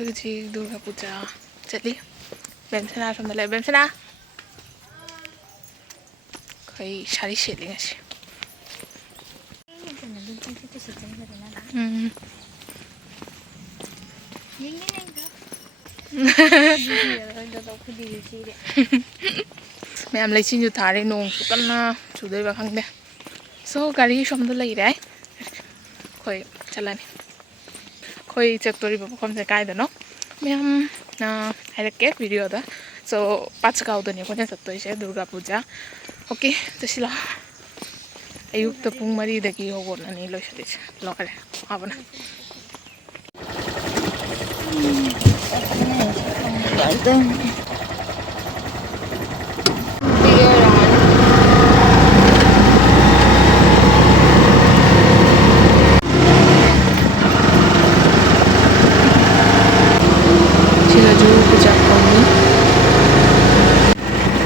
ꯑꯩꯈꯣꯏꯒꯤ ꯗꯨꯔꯒꯥ ꯄꯨꯖꯥ ꯆꯠꯂꯤ ꯕꯦꯝꯁꯅꯥ ꯁꯣꯝꯗ ꯂꯩ ꯕꯦꯝꯁꯅꯥ ꯑꯩꯈꯣꯏ ꯁꯥꯔꯤ ꯁꯦꯠꯂꯤ ꯉꯁꯤ ꯃꯌꯥꯝ ꯂꯩꯆꯤꯟꯁꯨ ꯊꯥꯔꯦ ꯅꯣꯡꯁꯨ ꯀꯟꯅ ꯆꯨꯗꯣꯏꯕ ꯈꯪꯗꯦ ꯁꯣ ꯒꯥꯔꯤ ꯁꯣꯝꯗ ꯂꯩꯔꯦ ꯑꯩꯈꯣꯏ ꯆꯠꯂꯅꯤ ꯑꯩꯈꯣꯏ ꯆꯠꯇꯣꯔꯤꯕ ꯃꯐꯝꯁꯦ ꯀꯥꯏꯗꯅꯣ ꯃꯌꯥꯝ ꯍꯥꯏꯔꯛꯀꯦ ꯚꯤꯗꯤꯑꯣꯗ ꯁꯣ ꯄꯥꯠꯁꯀꯥꯎꯗꯅꯤ ꯑꯩꯈꯣꯏꯅ ꯆꯠꯇꯣꯏꯁꯦ ꯗꯨꯔꯒꯥ ꯄꯨꯖꯥ ꯑꯣꯀꯦ ꯆꯠꯁꯤ ꯂꯥꯛꯑꯣ ꯑꯌꯨꯛꯇ ꯄꯨꯡ 4ꯗꯒꯤ ꯍꯧꯒꯠꯂꯅꯤ ꯂꯣꯏꯁꯤꯜꯂꯤꯁꯦ ꯂꯣꯏꯔꯦ ꯋꯥꯕꯅ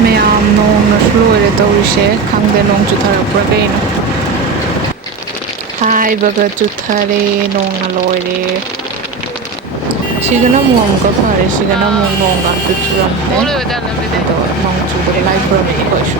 ꯃꯌꯥꯝ ꯅꯣꯡꯅꯁꯨ ꯂꯣꯏꯔꯦ ꯇꯧꯔꯤꯁꯦ ꯈꯪꯗꯦ ꯅꯣꯡ ꯆꯨꯊꯔꯛꯄ꯭ꯔꯥ ꯀꯩꯅꯣ ꯍꯥꯏꯕꯒ ꯆꯨꯊꯔꯦ ꯅꯣꯡꯅ ꯂꯣꯏꯔꯦ ꯁꯤꯗꯅ ꯑꯃꯨꯛ ꯑꯃꯨꯛꯀ ꯐꯔꯦ ꯁꯤꯗꯅ ꯑꯃꯨꯛ ꯅꯣꯡꯒ ꯑꯝꯇ ꯆꯨꯔꯝꯗꯦ ꯑꯗꯣ ꯅꯣꯡ ꯆꯨꯗꯕ ꯂꯥꯏ ꯈꯨꯔꯝꯃꯤ ꯑꯩꯈꯣꯏꯁꯨ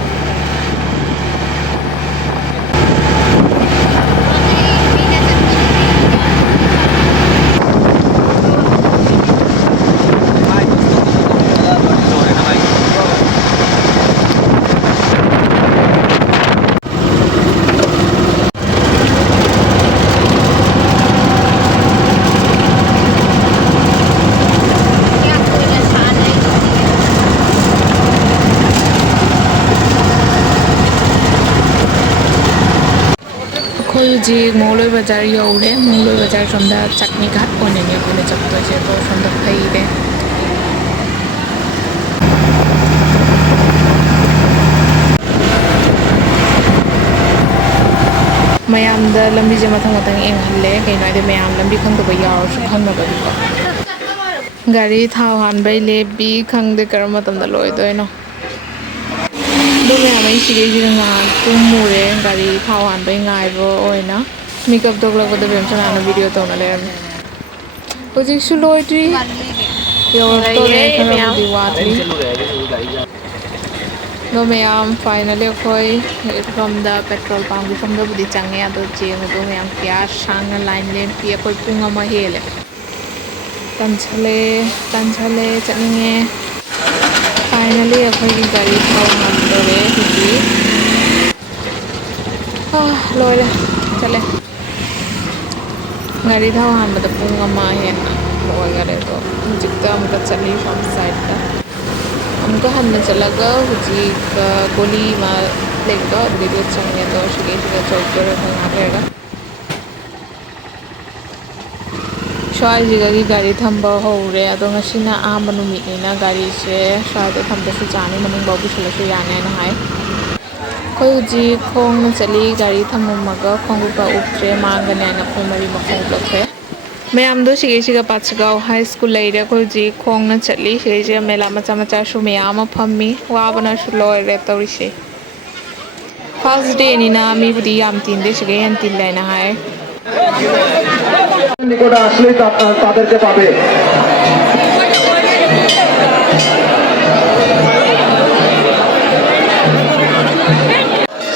ꯑꯩꯈꯣꯏ ꯍꯧꯖꯤꯛ ꯃꯣꯡꯂꯣꯏ ꯕꯖꯥꯔ ꯌꯧꯔꯦ ꯃꯣꯡꯂꯣꯏ ꯕꯖꯥꯔ ꯁꯣꯝꯗ ꯆꯥꯛꯅꯤ ꯘꯥꯠ ꯑꯣꯏꯅꯅꯦ ꯑꯩꯈꯣꯏꯅ ꯆꯠꯇꯣꯏꯁꯦ ꯑꯗꯣ ꯁꯣꯝꯗ ꯐꯩꯔꯦ ꯃꯌꯥꯝꯗ ꯂꯝꯕꯤꯁꯦ ꯃꯊꯪ ꯃꯊꯪ ꯌꯦꯡꯍꯜꯂꯦ ꯀꯩꯅꯣ ꯍꯥꯏꯗꯤ ꯃꯌꯥꯝ ꯂꯝꯕꯤ ꯈꯪꯗꯕ ꯌꯥꯎꯔꯁꯨ ꯈꯪꯅꯕꯒꯤꯀꯣ ꯒꯥꯔꯤ ꯊꯥꯎ ꯍꯥꯟꯕꯩ ꯂꯦꯞꯄꯤ ꯈꯪꯗꯦ ꯀꯔꯝꯕ ꯃꯇꯝꯗ ꯂꯣꯏꯗꯣꯏꯅꯣ ꯑꯗꯣ ꯃꯌꯥꯝ ꯑꯩ ꯁꯤꯈꯩꯁꯤꯗ ꯉꯥꯏꯍꯥꯛ ꯇꯨꯝꯃꯨꯔꯦ ꯒꯥꯔꯤ ꯊꯥꯎ ꯍꯥꯟꯕꯩ ꯉꯥꯏꯕ ꯑꯣꯏꯅ ꯃꯤꯀꯞ ꯊꯣꯛꯂꯛꯄꯗ ꯕꯦꯝꯁꯅꯥꯅ ꯚꯤꯗꯤꯑꯣ ꯇꯧꯅ ꯂꯩꯔꯝꯃꯦ ꯍꯧꯖꯤꯛꯁꯨ ꯂꯣꯏꯗ꯭ꯔꯤ ꯌꯧꯔꯛꯇꯣꯔꯦ ꯈꯔꯕꯨꯗꯤ ꯋꯥꯠꯂꯤ ꯑꯗꯣ ꯃꯌꯥꯝ ꯐꯥꯏꯅꯦꯜꯂꯤ ꯑꯩꯈꯣꯏ ꯁꯣꯝꯗ ꯄꯦꯇ꯭ꯔꯣꯜ ꯄꯝꯒꯤ ꯁꯣꯝꯗꯕꯨꯗꯤ ꯆꯪꯉꯦ ꯑꯗꯣ ꯆꯦꯡꯕꯗꯣ ꯃꯌꯥꯝ ꯀꯌꯥ ꯁꯥꯡꯅ ꯂꯥꯏꯟ ꯂꯦꯞꯄꯤ ꯑꯩꯈꯣꯏ ꯄꯨꯡ ꯑꯃ ꯍꯦꯜꯂꯦ ꯇꯟꯁꯜꯂꯦ ꯆꯠꯅꯤꯡꯉꯦ ꯐꯥꯏꯅꯦꯜꯂꯤ ꯑꯩꯈꯣꯏꯒꯤ ꯒꯥꯔꯤ ꯊꯥꯎ ꯍꯥꯟꯗꯣꯔꯦ ꯍꯧꯖꯤꯛ ꯂꯣꯏꯔꯦ ꯆꯠꯂꯦ ꯒꯥꯔꯤ ꯊꯥꯎ ꯍꯥꯟꯕꯗ ꯄꯨꯡ ꯑꯃ ꯍꯦꯟꯅ ꯂꯣꯏꯈꯔꯦ ꯑꯗꯣ ꯍꯧꯖꯤꯛꯇ ꯑꯃꯨꯛꯀ ꯆꯠꯂꯤ ꯁꯣꯝ ꯁꯥꯏꯗꯠꯇ ꯑꯃꯨꯛꯀ ꯍꯟꯅ ꯆꯠꯂꯒ ꯍꯧꯖꯤꯛ ꯒꯣꯂꯤ ꯑꯃ ꯂꯩꯕꯗꯣ ꯑꯗꯨꯒꯤꯗꯣ ꯆꯪꯉꯦ ꯑꯗꯣ ꯁꯤꯒꯩꯁꯤꯗ ꯆꯧꯗꯣꯔꯦ ꯑꯩꯈꯣꯏ ꯉꯥꯏꯍꯥꯛ ꯂꯩꯔꯒ ꯁ꯭ꯋꯥꯏꯁꯤꯗꯒꯤ ꯒꯥꯔꯤ ꯊꯝꯕ ꯍꯧꯔꯦ ꯑꯗꯣ ꯉꯁꯤꯅ ꯑꯍꯥꯟꯕ ꯅꯨꯃꯤꯠꯅꯤꯅ ꯒꯥꯔꯤꯁꯦ ꯁ꯭ꯋꯥꯏꯗ ꯊꯝꯕꯁꯨ ꯆꯥꯅꯤ ꯃꯅꯨꯡꯐꯥꯎ ꯄꯨꯁꯤꯜꯂꯁꯨ ꯌꯥꯅꯤ ꯍꯥꯏꯅ ꯍꯥꯏ ꯑꯩꯈꯣꯏ ꯍꯧꯖꯤꯛ ꯈꯣꯡꯅ ꯆꯠꯂꯤ ꯒꯥꯔꯤ ꯊꯝꯃꯝꯃꯒ ꯈꯣꯡꯎꯞꯀ ꯎꯞꯇ꯭ꯔꯦ ꯃꯥꯡꯒꯅꯤ ꯍꯥꯏꯅ ꯑꯩꯈꯣꯏ ꯃꯔꯤ ꯈꯣꯡꯎꯞ ꯂꯧꯊꯣꯛꯑꯦ ꯃꯌꯥꯝꯗꯣ ꯁꯤꯒꯩꯁꯤꯒ ꯄꯥꯠꯁꯒꯥꯎ ꯍꯥꯏ ꯁ꯭ꯀꯨꯜ ꯂꯩꯔꯦ ꯑꯩꯈꯣꯏ ꯍꯧꯖꯤꯛ ꯈꯣꯡꯅ ꯆꯠꯂꯤ ꯁꯤꯒꯩꯁꯤꯒ ꯃꯦꯂꯥ ꯃꯆꯥ ꯃꯆꯥꯁꯨ ꯃꯌꯥꯝ ꯑꯃ ꯐꯝꯃꯤ ꯋꯥꯕꯅꯁꯨ ꯂꯣꯏꯔꯦ ꯇꯧꯔꯤꯁꯦ ꯐꯥꯔꯁ ꯗꯦꯅꯤꯅ ꯃꯤꯕꯨꯗꯤ ꯌꯥꯝ ꯇꯤꯟꯗꯦ ꯁꯤꯒꯩ ꯍꯦꯟꯅ ꯇꯤꯜꯂꯦ ꯍꯥꯏꯅ ꯍꯥꯏ নিকটে আসলেই তাদেরকে পাবে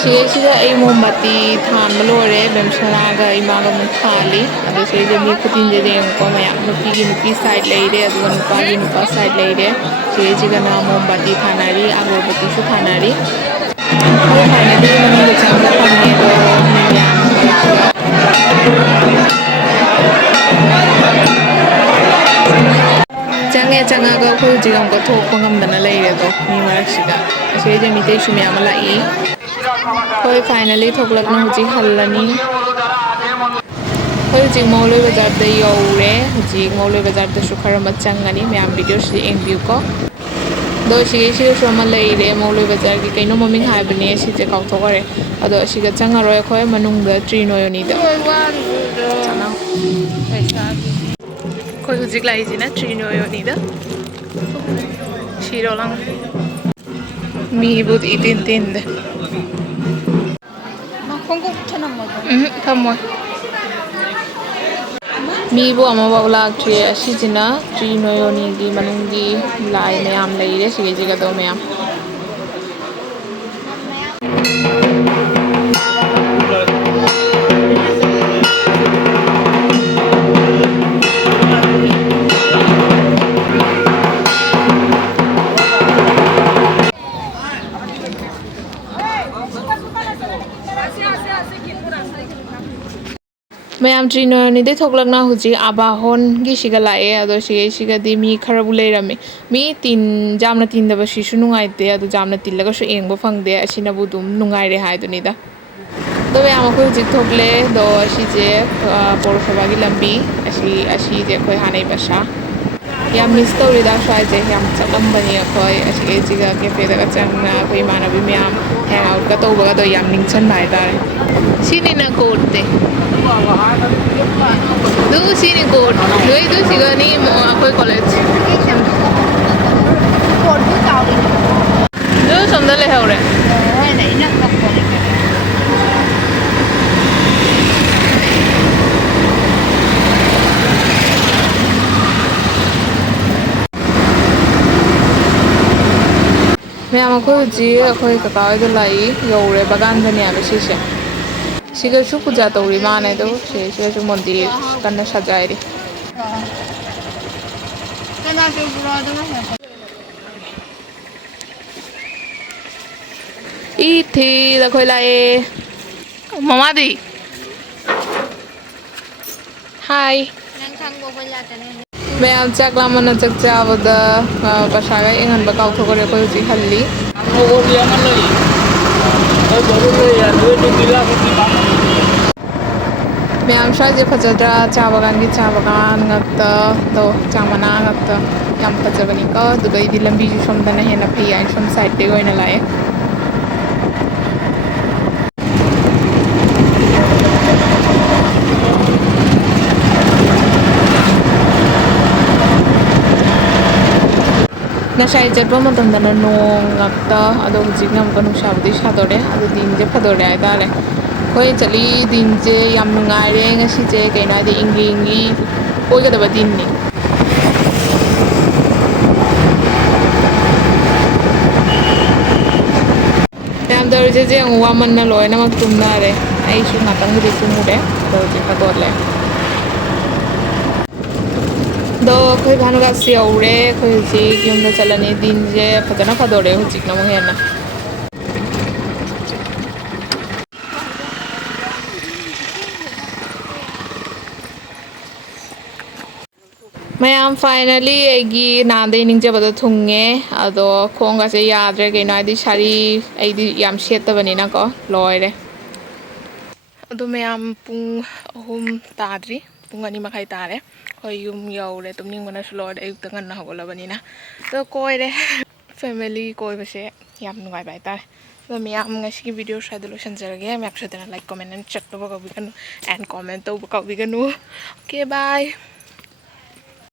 ꯁꯤꯒꯩꯁꯤꯗ ꯑꯩ ꯃꯣꯝꯕꯥꯇꯤ ꯊꯥꯟꯕ ꯂꯣꯏꯔꯦ ꯕꯦꯝꯁꯅꯥꯒ ꯏꯃꯥꯒ ꯑꯃꯨꯛ ꯊꯥꯜꯂꯤ ꯑꯗꯣ ꯁꯤꯗꯩꯁꯤꯗ ꯃꯤ ꯈꯨꯇꯤꯟꯁꯤꯗ ꯌꯦꯡꯉꯨꯀꯣ ꯃꯌꯥꯝ ꯅꯨꯄꯤꯒꯤ ꯅꯨꯄꯤ ꯁꯥꯏꯠ ꯂꯩꯔꯦ ꯑꯗꯨꯒ ꯅꯨꯄꯥꯒꯤ ꯅꯨꯄꯥ ꯁꯥꯏꯠ ꯂꯩꯔꯦ ꯁꯤꯒꯩꯁꯤꯒꯅ ꯃꯣꯝꯕꯥꯇꯤ ꯊꯥꯅꯔꯤ ꯑꯒꯔꯕꯇꯤꯁꯨ ꯊꯥꯅꯔꯤ ꯍꯣꯏ ꯐꯥꯏꯅꯦꯜꯂꯤ ꯃꯅꯨꯡꯗ ꯆꯪꯕ ꯐꯪꯉꯦ ꯑꯗꯣ ꯃꯤ ꯃꯌꯥꯝ ꯃꯔꯛꯁꯤꯗ ꯆꯪꯉꯒ ꯑꯩꯈꯣꯏ ꯍꯧꯖꯤꯛ ꯑꯃꯨꯛꯀ ꯊꯣꯛꯄ ꯉꯝꯗꯅ ꯂꯩꯔꯦ ꯑꯗꯣ ꯃꯤ ꯃꯔꯛꯁꯤꯗ ꯑꯁꯤꯗꯩꯗ ꯃꯤꯇꯩꯁꯨ ꯃꯌꯥꯝ ꯑꯃ ꯂꯥꯛꯏ ꯍꯣꯏ ꯐꯥꯏꯅꯦꯜꯂꯤ ꯊꯣꯛꯂꯛꯅ ꯍꯧꯖꯤꯛ ꯍꯜꯂꯅꯤ ꯑꯩꯈꯣꯏ ꯍꯧꯖꯤꯛ ꯃꯣꯡꯂꯣꯏ ꯕꯖꯥꯔꯗ ꯌꯧꯔꯦ ꯍꯧꯖꯤꯛ ꯃꯣꯡꯂꯣꯏ ꯕꯖꯥꯔꯗꯁꯨ ꯈꯔ ꯑꯃ ꯆꯪꯉꯅꯤ ꯃꯌꯥꯝ ꯚꯤꯗꯤꯑꯣꯁꯤꯗ ꯌꯦꯡꯕꯤꯌꯨꯀꯣ ꯑꯗꯣ ꯁꯤꯒꯩꯁꯤꯗꯁꯨ ꯑꯃ ꯂꯩꯔꯦ ꯃꯣꯡꯂꯣꯏ ꯕꯖꯥꯔꯒꯤ ꯀꯩꯅꯣ ꯃꯃꯤꯡ ꯍꯥꯏꯕꯅꯦ ꯁꯤꯁꯦ ꯀꯥꯎꯊꯣꯛꯈꯔꯦ ꯑꯗꯣ ꯑꯁꯤꯒ ꯆꯪꯉꯔꯣꯏ ꯑꯩꯈꯣꯏ ꯃꯅꯨꯡꯗ ꯇ꯭ꯔꯤꯅꯣꯌꯣꯅꯤꯗ ꯑꯩꯈꯣꯏ ꯍꯧꯖꯤꯛ ꯂꯥꯛꯏꯁꯤꯅ ꯇ꯭ꯔꯤꯅꯣꯌꯣꯅꯤꯗ ꯁꯤꯔꯣ ꯂꯪ ꯃꯤꯕꯨꯗꯤ ꯏꯇꯤꯟ ꯇꯤꯟꯗꯦ ꯊꯝꯃꯣꯏ ꯃꯤꯕꯨ ꯑꯃꯐꯥꯎ ꯂꯥꯛꯇ꯭ꯔꯤ ꯑꯁꯤꯁꯤꯅ ꯇ꯭ꯔꯤ ꯅꯣꯌꯣꯅꯤꯒꯤ ꯃꯅꯨꯡꯒꯤ ꯂꯥꯏ ꯃꯌꯥꯝ ꯂꯩꯔꯦ ꯁꯤꯒꯩꯁꯤꯒꯗꯣ ꯃꯌꯥꯝ ꯃꯌꯥꯝ ꯇ꯭ꯔꯤ ꯅꯣꯌꯣꯅꯤꯗꯩ ꯊꯣꯛꯂꯛꯅ ꯍꯧꯖꯤꯛ ꯑꯕꯥꯍꯣꯟꯒꯤ ꯁꯤꯒ ꯂꯥꯛꯑꯦ ꯑꯗꯣ ꯁꯤꯒꯩꯁꯤꯒꯗꯤ ꯃꯤ ꯈꯔꯕꯨ ꯂꯩꯔꯝꯃꯤ ꯃꯤ ꯌꯥꯝꯅ ꯇꯤꯟꯗꯕꯁꯤꯁꯨ ꯅꯨꯡꯉꯥꯏꯇꯦ ꯑꯗꯣ ꯌꯥꯝꯅ ꯇꯤꯜꯂꯒꯁꯨ ꯌꯦꯡꯕ ꯐꯪꯗꯦ ꯑꯁꯤꯅꯕꯨ ꯑꯗꯨꯝ ꯅꯨꯡꯉꯥꯏꯔꯦ ꯍꯥꯏꯗꯨꯅꯤꯗ ꯑꯗꯣ ꯃꯌꯥꯝ ꯑꯩꯈꯣꯏ ꯍꯧꯖꯤꯛ ꯊꯣꯛꯂꯦ ꯑꯗꯣ ꯑꯁꯤꯁꯦ ꯄꯧꯔꯁꯚꯥꯒꯤ ꯂꯝꯕꯤ ꯑꯁꯤꯁꯦ ꯑꯩꯈꯣꯏ ꯍꯥꯟꯅꯩ ꯕꯁꯥ ꯌꯥꯝ ꯃꯤꯁ ꯇꯧꯔꯤꯗ ꯁ꯭ꯋꯥꯏꯁꯦ ꯌꯥꯝ ꯆꯠꯂꯝꯕꯅꯤ ꯑꯩꯈꯣꯏ ꯑꯁꯤꯒꯩꯁꯤꯒ ꯀꯦꯐꯦꯗꯒ ꯆꯪꯅ ꯑꯩꯈꯣꯏ ꯏꯃꯥꯟꯅꯕꯤ ꯃꯌꯥꯝ ꯍꯦꯡ ꯑꯥꯎꯠꯀ ꯇꯧꯕꯒꯗꯣ ꯌꯥꯝ ꯅꯤꯡꯁꯤꯡꯕ ꯍꯥꯏꯇꯥꯔꯦ ꯁꯤꯅꯤꯅ ꯀꯣꯔꯠꯇꯦ ꯑꯗꯨ ꯁꯤꯅꯤ ꯀꯣꯔꯠ ꯅꯣꯏꯗꯨ ꯁꯤꯒꯅꯤ ꯑꯩꯈꯣꯏ ꯀꯣꯂꯦꯖ ꯑꯗꯨ ꯁꯣꯝꯗ ꯂꯩꯍꯧꯔꯦ ꯃꯌꯥꯝ ꯑꯩꯈꯣꯏ ꯍꯧꯖꯤꯛ ꯑꯩꯈꯣꯏ ꯀꯀꯥ ꯍꯣꯏꯗ ꯂꯥꯛꯏ ꯌꯧꯔꯦ ꯕꯒꯥꯟꯗꯅꯤ ꯍꯥꯏꯕ ꯁꯤꯁꯦ ꯁꯤꯒꯁꯨ ꯄꯨꯖꯥ ꯇꯧꯔꯤ ꯃꯥꯅꯦ ꯑꯗꯣ ꯁꯤꯒꯁꯨ ꯃꯟꯗꯤꯔ ꯀꯟꯅ ꯁꯥꯖꯥꯏꯔꯤ ꯏꯊꯤꯗ ꯑꯩꯈꯣꯏ ꯂꯥꯛꯑꯦ ꯃꯃꯥꯗꯤ ꯍꯥꯏ ꯃꯌꯥꯝ ꯆꯥꯛ ꯂꯥꯝꯃꯟꯅ ꯆꯥꯛ ꯆꯥꯕꯗ ꯄꯩꯁꯥꯒ ꯌꯦꯡꯍꯟꯕ ꯀꯥꯎꯊꯣꯛꯈ꯭ꯔꯦ ꯑꯩꯈꯣꯏ ꯍꯧꯖꯤꯛ ꯍꯜꯂꯤ ꯃꯌꯥꯝ ꯁ꯭ꯋꯥꯏꯁꯦ ꯐꯖꯗ꯭ꯔꯥ ꯆꯥ ꯕꯒꯥꯟꯒꯤ ꯆꯥ ꯕꯒꯥꯟ ꯉꯥꯛꯇ ꯇꯣ ꯆꯥ ꯃꯅꯥ ꯉꯥꯛꯇ ꯌꯥꯝ ꯐꯖꯕꯅꯤꯀꯣ ꯑꯗꯨꯒꯩꯗꯤ ꯂꯝꯕꯤꯁꯨ ꯁꯣꯝꯗꯅ ꯍꯦꯟꯅ ꯐꯩ ꯍꯥꯏꯅ ꯁꯣꯝ ꯁꯥꯏꯗꯇꯒꯤ ꯑꯣꯏꯅ ꯂꯥꯛꯑꯦ ꯉꯁꯥꯏ ꯆꯠꯄ ꯃꯇꯝꯗꯅ ꯅꯣꯡ ꯉꯥꯛꯇ ꯑꯗꯣ ꯍꯧꯖꯤꯛꯅ ꯑꯃꯨꯛꯀ ꯅꯨꯡꯁꯥꯕꯨꯗꯤ ꯁꯥꯗꯣꯔꯦ ꯑꯗꯣ ꯗꯤꯟꯁꯦ ꯐꯗꯣꯔꯦ ꯍꯥꯏꯇꯥꯔꯦ ꯑꯩꯈꯣꯏ ꯆꯠꯂꯤ ꯗꯤꯟꯁꯦ ꯌꯥꯝ ꯅꯨꯡꯉꯥꯏꯔꯦ ꯉꯁꯤꯁꯦ ꯀꯩꯅꯣ ꯍꯥꯏꯗꯤ ꯏꯪꯂꯤ ꯏꯪꯂꯤ ꯀꯣꯏꯒꯗꯕ ꯗꯤꯟꯅꯤ ꯃꯌꯥꯝ ꯇꯧꯔꯤꯁꯦ ꯑꯃꯨꯛ ꯋꯥꯃꯟꯅ ꯂꯣꯏꯅꯃꯛ ꯇꯨꯝꯅꯔꯦ ꯑꯩꯁꯨ ꯉꯥꯛꯇꯪꯕꯨꯗꯤ ꯇꯨꯝꯃꯨꯔꯦ ꯑꯗꯣ ꯍꯧꯖꯤꯛ ꯍꯧꯒꯠꯂꯦ ꯑꯗꯣ ꯑꯩꯈꯣꯏ ꯚꯥꯅꯨꯒꯥꯁꯤ ꯌꯧꯔꯦ ꯑꯩꯈꯣꯏ ꯍꯧꯖꯤꯛ ꯌꯨꯝꯗ ꯆꯠꯂꯅꯤ ꯗꯤꯟꯁꯦ ꯐꯖꯅ ꯐꯗꯣꯔꯦ ꯍꯧꯖꯤꯛꯅ ꯑꯃꯨꯛ ꯍꯦꯟꯅ ꯃꯌꯥꯝ ꯐꯥꯏꯅꯦꯜꯂꯤ ꯑꯩꯒꯤ ꯅꯍꯥꯟꯗꯩ ꯅꯤꯡꯖꯕꯗꯣ ꯊꯨꯡꯉꯦ ꯑꯗꯣ ꯈꯣꯡꯒꯁꯦ ꯌꯥꯗ꯭ꯔꯦ ꯀꯩꯅꯣ ꯍꯥꯏꯗꯤ ꯁꯥꯔꯤ ꯑꯩꯗꯤ ꯌꯥꯝ ꯁꯦꯠꯇꯕꯅꯤꯅꯀꯣ ꯂꯣꯏꯔꯦ ꯑꯗꯣ ꯃꯌꯥꯝ ꯄꯨꯡ 3 ꯇꯥꯗ꯭ꯔꯤ ꯄꯨꯡ 2:30 ꯇꯥꯔꯦ ꯑꯩꯈꯣꯏ ꯌꯨꯝ ꯌꯧꯔꯦ ꯇꯨꯝꯅꯤꯡꯕꯅꯁꯨ ꯂꯣꯏꯔꯦ ꯑꯌꯨꯛꯇ ꯉꯟꯅ ꯍꯧꯒꯠꯂꯕꯅꯤꯅ ꯑꯗꯣ ꯀꯣꯏꯔꯦ ꯐꯦꯃꯤꯂꯤ ꯀꯣꯏꯕꯁꯦ ꯌꯥꯝ ꯅꯨꯡꯉꯥꯏꯕ ꯍꯥꯏꯇꯥꯔꯦ ꯑꯗꯣ ꯃꯌꯥꯝ ꯉꯁꯤꯒꯤ ꯚꯤꯗꯤꯑꯣ ꯁ꯭ꯋꯥꯏꯗ ꯂꯣꯏꯁꯤꯟꯖꯔꯒꯦ ꯃꯌꯥꯝ ꯁꯣꯏꯗꯅ ꯂꯥꯏꯛ ꯀꯣꯃꯦꯟ ꯑꯦꯟ ꯆꯠꯇꯕ ꯀꯥꯎꯕꯤꯒꯅꯨ ꯑꯦꯟ ꯀꯣꯃꯦꯟ ꯇꯧꯕ ꯀꯥꯎꯕꯤꯒꯅꯨ ꯑꯣꯀꯦ ꯕꯥꯏ